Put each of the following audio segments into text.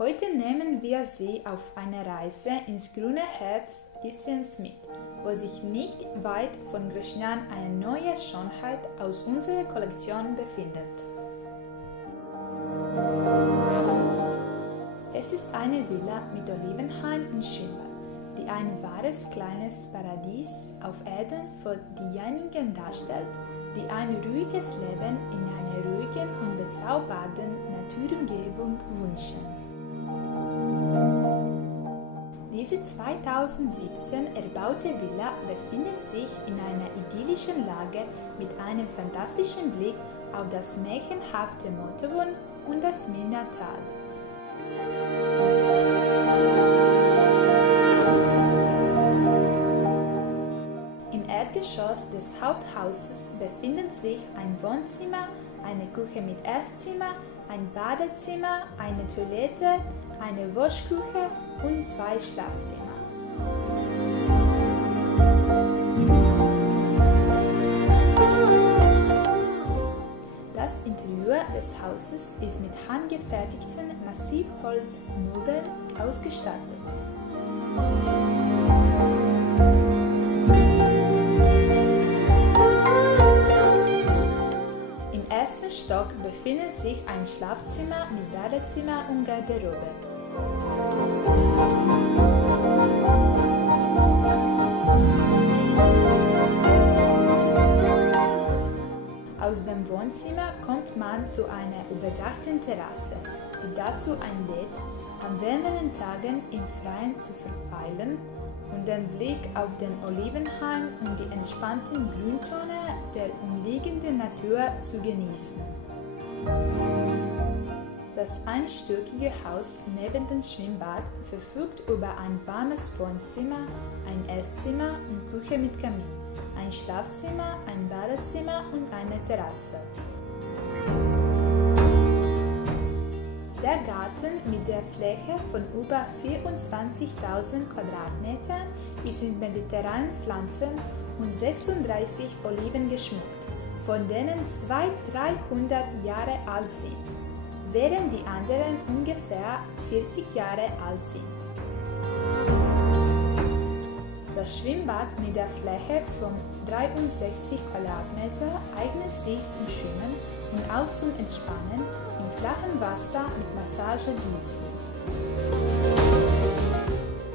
Heute nehmen wir Sie auf eine Reise ins grüne Herz Istriens mit, wo sich nicht weit von Grosschnian eine neue Schönheit aus unserer Kollektion befindet. Es ist eine Villa mit Olivenhain und Schwimmbad, die ein wahres kleines Paradies auf Erden für diejenigen darstellt, die ein ruhiges Leben in einer ruhigen und bezaubernden Naturumgebung wünschen. Diese 2017 erbaute Villa befindet sich in einer idyllischen Lage mit einem fantastischen Blick auf das märchenhafte Motorwund und das Minnatal. Im Erdgeschoss des Haupthauses befinden sich ein Wohnzimmer, eine Küche mit Esszimmer, ein Badezimmer, eine Toilette, eine Waschküche und 2 Schlafzimmer. Das Interieur des Hauses ist mit handgefertigten Massivholzmöbeln ausgestattet. Im ersten Stock befindet sich ein Schlafzimmer mit Badezimmer und Garderobe. Aus dem Wohnzimmer kommt man zu einer überdachten Terrasse, die dazu einlädt, an wärmeren Tagen im Freien zu verweilen und den Blick auf den Olivenhain und die entspannten Grüntöne der umliegenden Natur zu genießen. Das einstöckige Haus neben dem Schwimmbad verfügt über ein warmes Wohnzimmer, ein Esszimmer und Küche mit Kamin, ein Schlafzimmer, ein Badezimmer und eine Terrasse. Der Garten mit der Fläche von über 24.000 Quadratmetern ist mit mediterranen Pflanzen und 36 Oliven geschmückt, von denen 200–300 Jahre alt sind, während die anderen ungefähr 40 Jahre alt sind. Das Schwimmbad mit der Fläche von 63 Quadratmetern eignet sich zum Schwimmen und auch zum Entspannen im flachen Wasser mit Massagedüsen.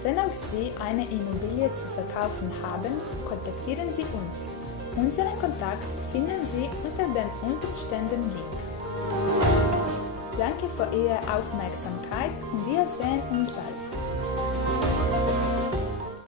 Wenn auch Sie eine Immobilie zu verkaufen haben, kontaktieren Sie uns. Unseren Kontakt finden Sie unter dem unterstehenden Link. Danke für Ihre Aufmerksamkeit und wir sehen uns bald.